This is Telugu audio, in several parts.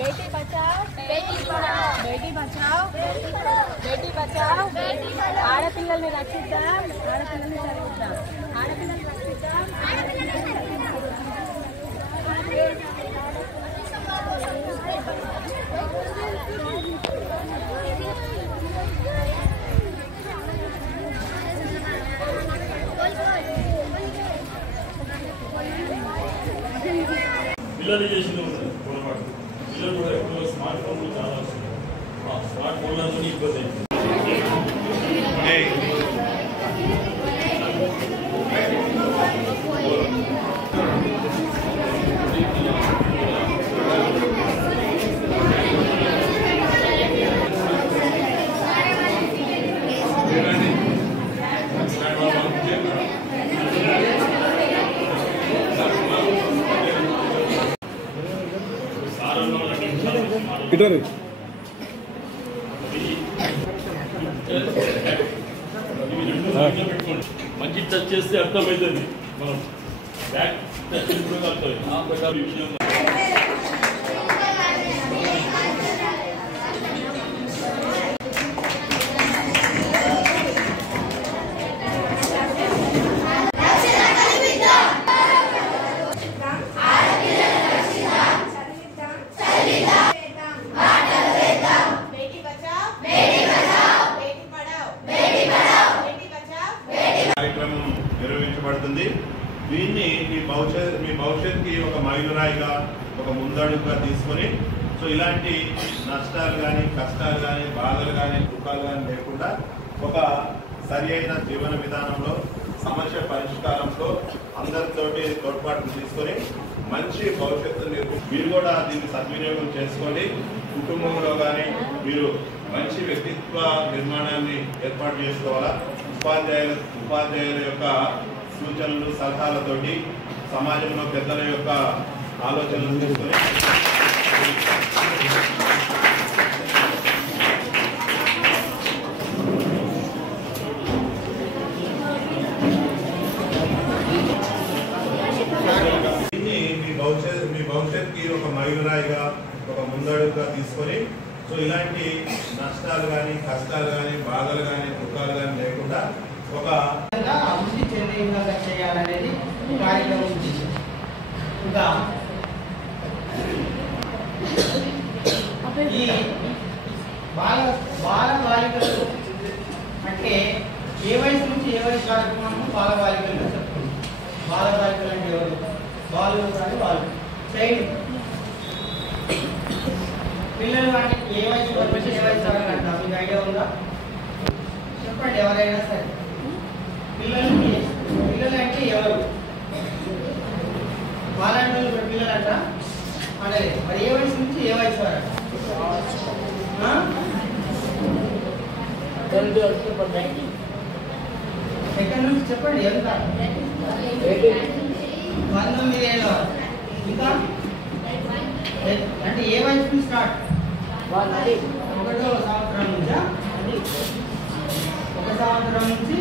बेटी बचाओ बेटी पढ़ाओ बेटी बचाओ बेटी बचाओ ఆడపిల్లల్ని రక్షిద్దాం ఆడపిల్లల్ని చదివిద్దాం ఆడపిల్లల్ని రక్షిద్దాం పిల్లలు చేసిన పొరపాటు పిల్లలు కూడా ఎక్కువ స్మార్ట్ ఫోన్లు చాలా వస్తున్నాయి. స్మార్ట్ ఫోన్లతో ఇబ్బంది మంచి టచ్ చేస్తే అర్థమవుతుంది. మనం బ్యాక్ టచ్ ఆ ప్రకారం విషయం కార్యక్రమం నిర్వహించబడుతుంది. దీన్ని మీ భవిష్యత్తుకి ఒక మైలురాయిగా ఒక ముందడుగుగా తీసుకొని ఇలాంటి నష్టాలు కానీ కష్టాలు కానీ బాధలు కానీ దుఃఖాలు కానీ లేకుండా ఒక సరి అయిన జీవన విధానంలో సమస్య పరిష్కారంలో అందరితోటి తోడ్పాటు తీసుకొని మంచి భవిష్యత్తుని మీరు కూడా దీన్ని సద్వినియోగం చేసుకోండి. కుటుంబంలో కానీ మీరు మంచి వ్యక్తిత్వ నిర్మాణాన్ని ఏర్పాటు చేసుకోవాలా. ఉపాధ్యాయుల యొక్క సూచనలు సలహాలతోటి సమాజంలో పెద్దల యొక్క ఆలోచనలు తీసుకొని మీ భవిష్యత్తుకి ఒక మైలురాయిగా ఒక ముందడుగుగా తీసుకొని ఇలాంటి నష్టాలు కానీ కష్టాలు కానీ బాధలు కానీ దుఃఖాలు కానీ లేకుండా ఒక అభివృద్ధి చెందే విధంగా చేయాలనేది కార్యక్రమం ఉద్దేశం. ఇంకా ఈ బాలబాలికలు అంటే ఏ వయసు నుంచి ఏ వయసు కార్యక్రమం బాలబాలికలు చెప్తుంది. బాలబాలికలు అంటే ఎవరు? బాలులు కానీ వాళ్ళు చైల్డ్ పిల్లలు కానీ ఏ వయసు నుంచి ఏ వయసు అంట మీకు ఐడియా ఉందా? చెప్పండి ఎవరైనా సరే. పిల్లలు అంటే ఎవరు? వాళ్ళంటే పిల్లలు అంట అంటే మరి ఏ వయసు నుంచి ఏ వయసు వరకు? ఎక్కడి నుంచి చెప్పండి. ఎంత? 19 ఏళ్ళ వరకు. ఇంకా అంటే ఏ వయసు నుంచి స్టార్ట్? 1వ సంవత్సరం నుంచా? 1 సంవత్సరం నుంచి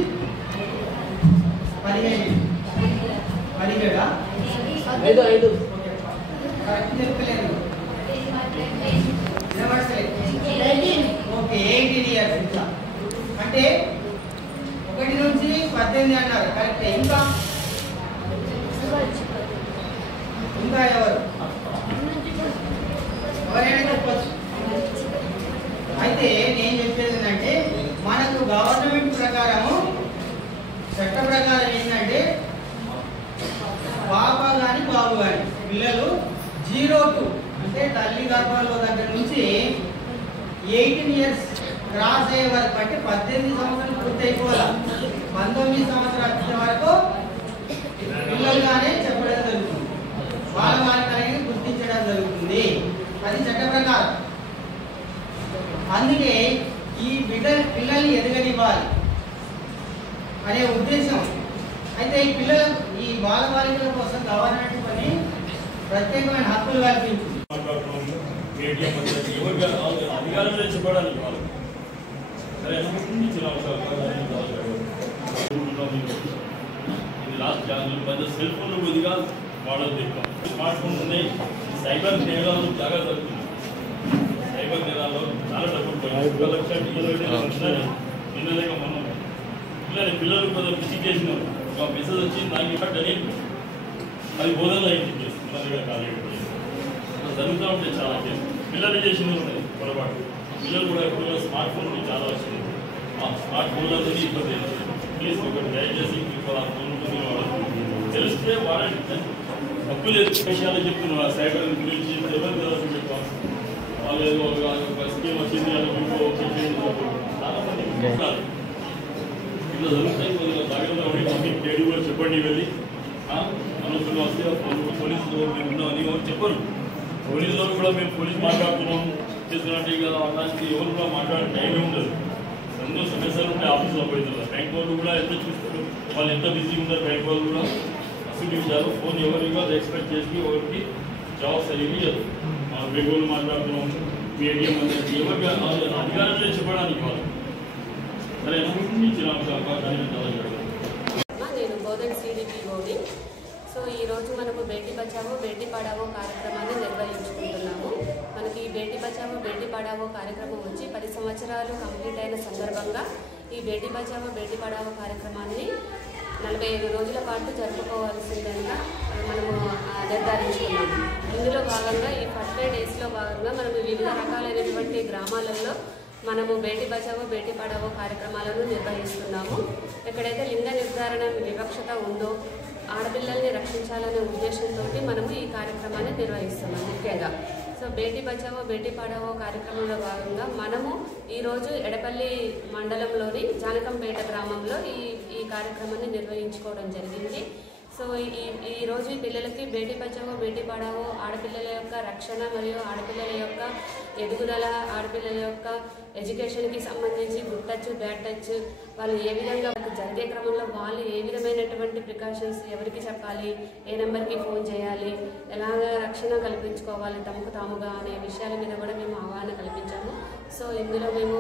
17 5 కరెక్ట్ చెప్పలేదు. ఓకే 18 ఇయర్స్ ఇంకా అంటే 1 నుంచి 18 అన్నారు కరెక్ట్. ఇంకా ఎవరు? ఎవరైనా చెప్పచ్చు. అయితే నేను చెప్పేది ఏంటంటే మనకు గవర్నమెంట్ ప్రకారము చట్ట ప్రకారం ఏంటంటే బాబు కానీ పిల్లలు 0 to అంటే తల్లి గర్భంలో దగ్గర నుంచి 18 years క్రాస్ అయ్యే వరకు అంటే 18 సంవత్సరాలు పూర్తి అయిపోవాలి 19 సంవత్సరాలు వచ్చే వరకు పిల్లలుగానే చెప్పడం జరుగుతుంది బాలబాలికలని గుర్తించడం జరుగుతుంది అది చట్ట ప్రకారం అందుకే ఈ పిల్లల్ని ఎదగనివ్వాలి అనే ఉద్దేశం అయితే ఈ పిల్లల ఈ బాలబాలికల కోసం గవర్నమెంట్ కొన్ని ప్రత్యేకమైన హక్కులు కల్పించింది అధికారంలో చెప్పడానికి వాళ్ళు లాస్ట్ పెద్ద సెల్ ఫోన్లు కొద్దిగా వాడద్దు ఎక్కువ స్మార్ట్ ఫోన్ ఉన్నాయి సైబర్ నేరాలు బాగా జరుగుతుంది సైబర్ నేరాల్లో చాలా డబ్బులు పోయాయి 1,20,000 నిన్నలేక మనం పిల్లలు కొంచెం విజిట్ చేసినారు ఒక మెసేజ్ వచ్చి దానికి అని అది బోధన అయింది మన దగ్గర కాలేదు జరుగుతూ ఉంటాయి చాలా పిల్లలు చేసినవి ఉన్నాయి పొరపాటు పిల్లలు కూడా ఎక్కువగా స్మార్ట్ ఫోన్ చాలా వచ్చింది ఆ స్మార్ట్ ఫోన్లతో ఇబ్బంది ప్లీజ్ ఒకటి దయచేసి ఆ ఫోన్ తెలిస్తే వాడండి తప్పు లేదు విషయాలు చెప్తున్నారు సైబర్ గురించి ఎవరు చెప్పాలి వాళ్ళు ఏదో ఒక స్కీమ్ వచ్చింది అని చాలా మంది ఇట్లా జరుగుతాయి కొద్దిగా జాగ్రత్తగా ఉండి పబ్లిక్ డేడీ కూడా చెప్పండి వెళ్ళి మనసులో వస్తే పోలీసులు మేము ఉన్నామని ఎవరు చెప్పరు పోలీసులు కూడా మేము పోలీసు మాట్లాడుతున్నాం చేస్తున్నట్టు కదా అలాంటి ఎవరు కూడా మాట్లాడే టైమే ఉండదు ఎన్నో సమస్యలు ఉంటే ఆఫీస్లో పోతున్నారు బ్యాంక్ వాళ్ళు కూడా ఎంత చూస్తారు వాళ్ళు ఎంత బిజీ ఉన్నారు బ్యాంక్ వాళ్ళు కూడా అసలు విషయాలు ఫోన్ ఎవరిగా ఎక్స్పెక్ట్ చేసి ఎవరికి జాబ్స్ అవి ఇవ్వదు బ్యాంక్ వాళ్ళు మాట్లాడుతున్నాం మీ ఏటీఎం అనేది ఎవరికి అధికారంలో చెప్పడానికి వాళ్ళు సరేనా ఇచ్చిన అవకాశాన్ని నేను బోధన్ సిడిపి గోడి సో ఈరోజు మనకు బేటీ బచావో బేటీ పడావో కార్యక్రమాన్ని నిర్వహించుకుంటున్నాము మనకి బేటీ బచావో బేటీ పడావో కార్యక్రమం వచ్చి 10 సంవత్సరాలు కంప్లీట్ అయిన సందర్భంగా ఈ బేటీ బచావో బేటీ పడావో కార్యక్రమాన్ని 45 రోజుల పాటు జరుపుకోవాల్సిందిగా మనము నిర్ధారించుకున్నాము. ఇందులో భాగంగా ఈ 45 డేస్లో భాగంగా మనము వివిధ రకాలైనటువంటి గ్రామాలలో మనము బేటీ బచావో బేటీ పడావో కార్యక్రమాలను నిర్వహిస్తున్నాము. ఎక్కడైతే లింగ నిర్ధారణ వివక్షత ఉందో ఆడపిల్లల్ని రక్షించాలనే ఉద్దేశంతో మనము ఈ కార్యక్రమాన్ని నిర్వహిస్తున్నాం ముఖ్యంగా. సో బేటీ బచావో బేటీ పడావో కార్యక్రమంలో భాగంగా మనము ఈరోజు ఎడపల్లి మండలంలోని జానకంపేట గ్రామంలో ఈ కార్యక్రమాన్ని నిర్వహించుకోవడం జరిగింది. సో ఈరోజు ఈ పిల్లలకి బేటీ బచావో బేటీ పడావో ఆడపిల్లల యొక్క రక్షణ మరియు ఆడపిల్లల యొక్క ఎదుగుదల ఆడపిల్లల యొక్క ఎడ్యుకేషన్కి సంబంధించి గుడ్ టచ్ బ్యాడ్ టచ్ వాళ్ళు ఏ విధంగా జరిగే క్రమంలో వాళ్ళు ఏ విధమైనటువంటి ప్రికాషన్స్ ఎవరికి చెప్పాలి, ఏ నెంబర్కి ఫోన్ చేయాలి, ఎలాగ రక్షణ కల్పించుకోవాలి తమకు తాముగా అనే విషయాల మీద కూడా మేము అవగాహన కల్పించాము. సో ఇందులో మేము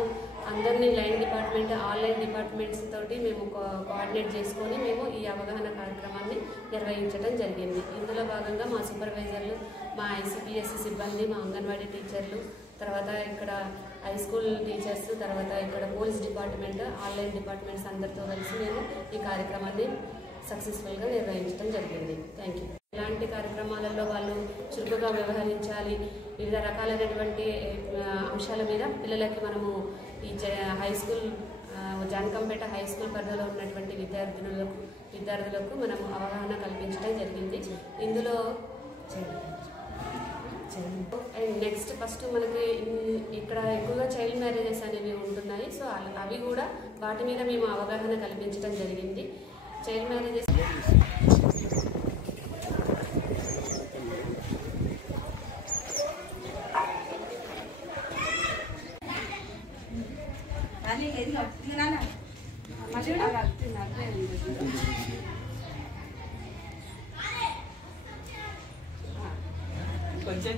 అందరినీ లైన్ డిపార్ట్మెంట్ ఆన్లైన్ డిపార్ట్మెంట్స్ తోటి మేము కోఆర్డినేట్ చేసుకొని మేము ఈ అవగాహన కార్యక్రమాన్ని నిర్వహించడం జరిగింది. ఇందులో భాగంగా మా సూపర్వైజర్లు, మా ICPSC సిబ్బంది, మా అంగన్వాడీ టీచర్లు, తర్వాత ఇక్కడ హై స్కూల్ టీచర్స్, తర్వాత ఇక్కడ పోలీస్ డిపార్ట్మెంట్ ఆన్లైన్ డిపార్ట్మెంట్స్ అందరితో కలిసి మేము ఈ కార్యక్రమాన్ని సక్సెస్ఫుల్గా నిర్వహించడం జరిగింది. Thank you. ఇలాంటి కార్యక్రమాలలో వాళ్ళు చురుకుగా వ్యవహరించాలి. వివిధ రకాలైనటువంటి అంశాల మీద పిల్లలకి మనము ఈ high school Janakampet high school పరిధిలో ఉన్నటువంటి విద్యార్థులకు మనము అవగాహన కల్పించడం జరిగింది. ఇందులో అండ్ నెక్స్ట్ ఫస్ట్ మనకి ఇక్కడ ఎక్కువగా చైల్డ్ మ్యారేజెస్ అనేవి ఉంటున్నాయి. సో అవి కూడా వాటి మీద మేము అవగాహన కల్పించడం జరిగింది. చైల్డ్ మ్యారేజెస్ కొంచెం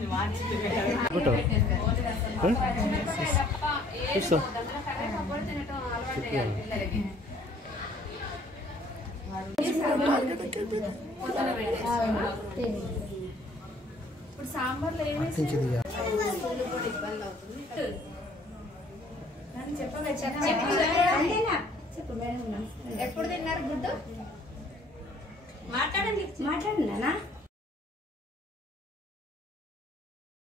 ఇప్పుడు సాంబార్లో ఏమేసి చెప్పు మేడం. ఎప్పుడు తిన్నారు గుడ్డు? మాట్లాడండి. మాట్లాడినా